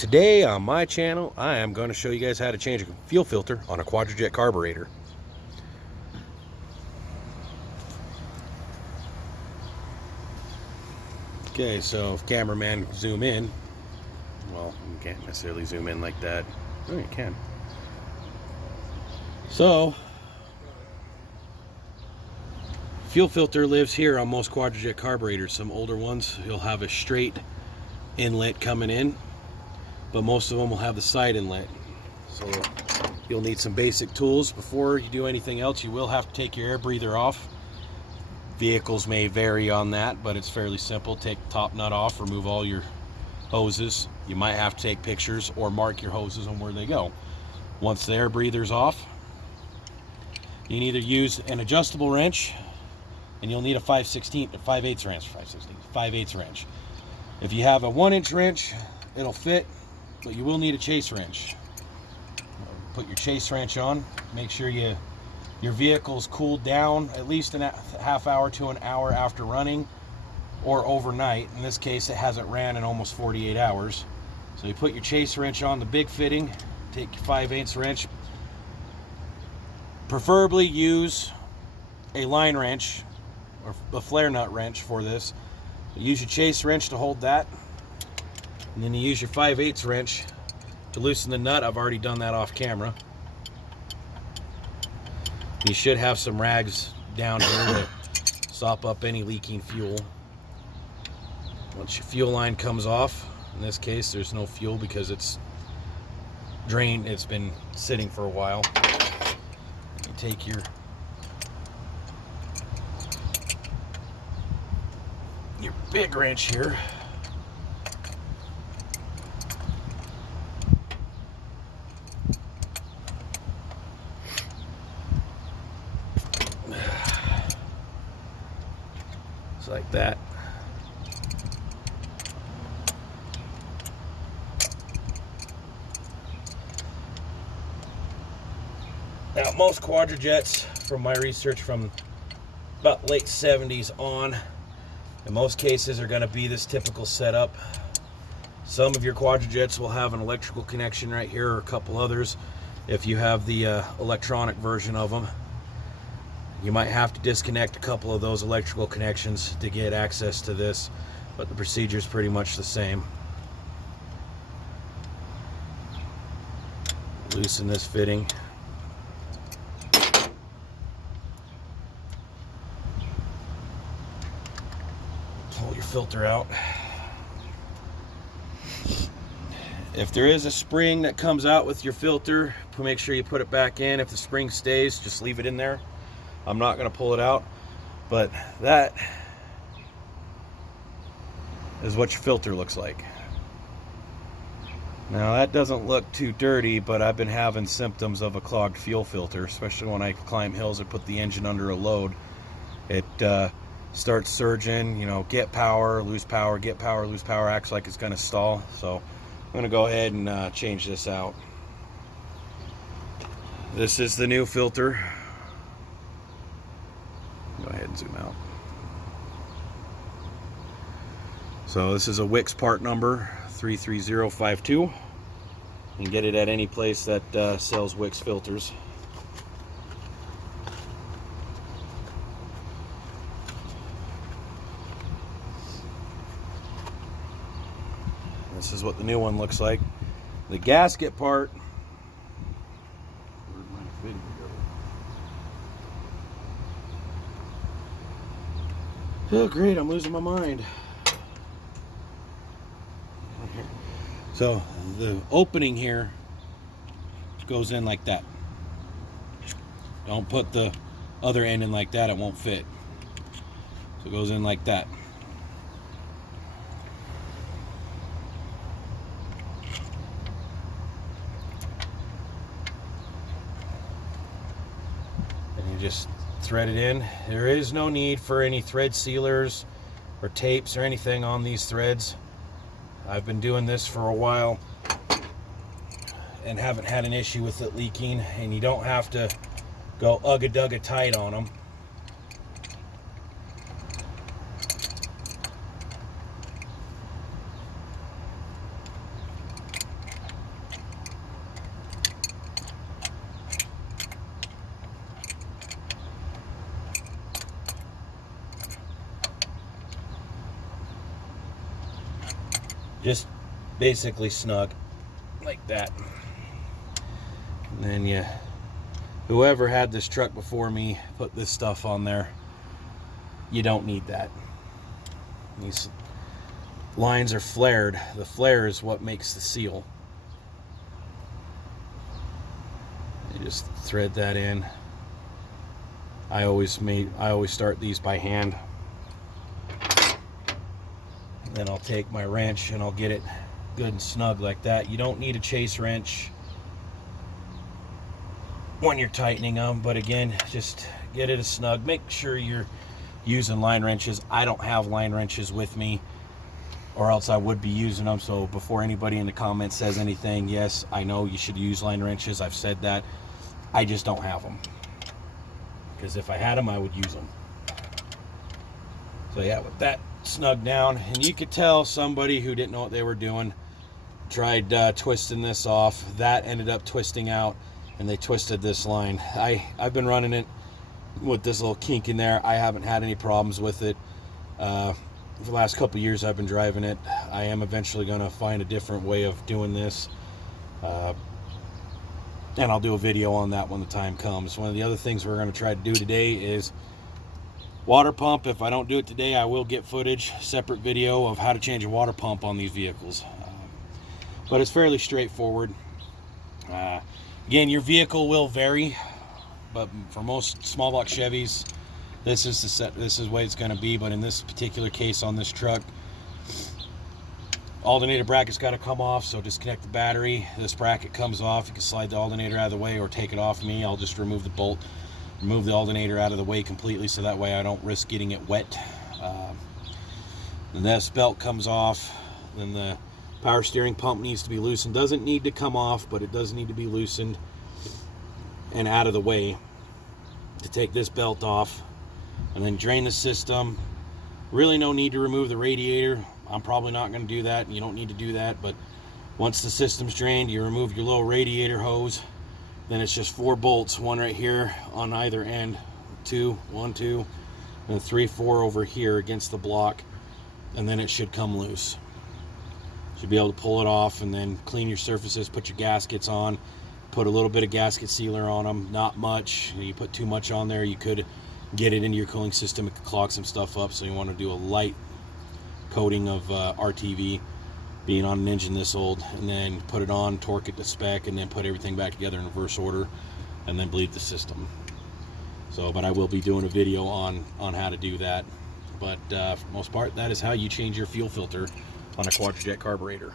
Today on my channel, I am going to show you guys how to change a fuel filter on a quadrajet carburetor. Okay, so if cameraman zoom in, well, you can't necessarily zoom in like that. Oh, you can. So, fuel filter lives here on most quadrajet carburetors. Some older ones, you'll have a straight inlet coming in, but most of them will have the side inlet. So you'll need some basic tools before you do anything else. You will have to take your air breather off. Vehicles may vary on that, but it's fairly simple. Take the top nut off, remove all your hoses. You might have to take pictures or mark your hoses on where they go. Once the air breather's off, you can either use an adjustable wrench, and you'll need a 5/8 wrench. If you have a 1-inch wrench, it'll fit, but you will need a chase wrench. Put your chase wrench on. Make sure your vehicle's cooled down at least a half hour to an hour after running, or overnight. In this case, it hasn't ran in almost 48 hours. So you put your chase wrench on the big fitting, take your 5/8 wrench. Preferably use a line wrench or a flare nut wrench for this. Use your chase wrench to hold that, and then you use your 5/8 wrench to loosen the nut. I've already done that off camera. You should have some rags down here to sop up any leaking fuel. Once your fuel line comes off, in this case there's no fuel because it's drained, it's been sitting for a while. You take your big wrench here, it's like that. Now most quadrajets, from my research from about late 70s on, in most cases are going to be this typical setup. Some of your quadrajets will have an electrical connection right here, or a couple others. If you have the electronic version of them, you might have to disconnect a couple of those electrical connections to get access to this, but the procedure is pretty much the same. Loosen this fitting. Pull your filter out. If there is a spring that comes out with your filter, make sure you put it back in. If the spring stays, just leave it in there. I'm not going to pull it out, but that is what your filter looks like. Now that doesn't look too dirty, but I've been having symptoms of a clogged fuel filter, especially when I climb hills or put the engine under a load. It starts surging, you know, get power, lose power, get power, lose power, acts like it's going to stall. So I'm going to go ahead and change this out. This is the new filter. Go ahead and zoom out. So this is a Wix part number 33052. You can get it at any place that sells Wix filters. This is what the new one looks like. The gasket part, where'd my fitting go? Oh great, I'm losing my mind. So the opening here goes in like that. Don't put the other end in like that, it won't fit. So it goes in like that. And you just thread it in. There is no need for any thread sealers or tapes or anything on these threads. I've been doing this for a while and haven't had an issue with it leaking, and you don't have to go ugga-dugga tight on them. just basically snug like that. And then whoever had this truck before me put this stuff on there. You don't need that. These lines are flared. The flare is what makes the seal. You just thread that in. I always start these by hand. Then I'll take my wrench and I'll get it good and snug like that. You don't need a chase wrench when you're tightening them, but again, just get it as snug. Make sure you're using line wrenches. I don't have line wrenches with me, or else I would be using them. So before anybody in the comments says anything, yes, I know you should use line wrenches. I've said that. I just don't have them, because if I had them, I would use them. So yeah, with that snug down, and you could tell somebody who didn't know what they were doing tried twisting this off. That ended up twisting out, and they twisted this line. I've been running it with this little kink in there. I haven't had any problems with it. For the last couple of years I've been driving it. I am eventually going to find a different way of doing this, and I'll do a video on that when the time comes. One of the other things we're going to try to do today is water pump. If I don't do it today, I will get footage, separate video of how to change a water pump on these vehicles. But it's fairly straightforward. Again, your vehicle will vary, but for most small block Chevys, this is the way it's going to be. But in this particular case on this truck, alternator bracket's got to come off, so disconnect the battery. This bracket comes off. You can slide the alternator out of the way or take it off me. I'll just remove the bolt, remove the alternator out of the way completely, so that way I don't risk getting it wet. Then this belt comes off. Then the power steering pump needs to be loosened. Doesn't need to come off, but it does need to be loosened and out of the way to take this belt off. And then drain the system. Really no need to remove the radiator. I'm probably not going to do that, and you don't need to do that. But once the system's drained, you remove your little radiator hose. Then it's just 4 bolts, one right here on either end, 1, 2, and 3, 4 over here against the block, and then it should come loose. Should be able to pull it off, and then clean your surfaces, put your gaskets on, put a little bit of gasket sealer on them, not much. You put too much on there, you could get it into your cooling system, it could clog some stuff up, so you want to do a light coating of RTV, being on an engine this old, and then put it on, torque it to spec, and then put everything back together in reverse order, and then bleed the system. So, but I will be doing a video on how to do that. But for the most part, that is how you change your fuel filter on a quadrajet carburetor.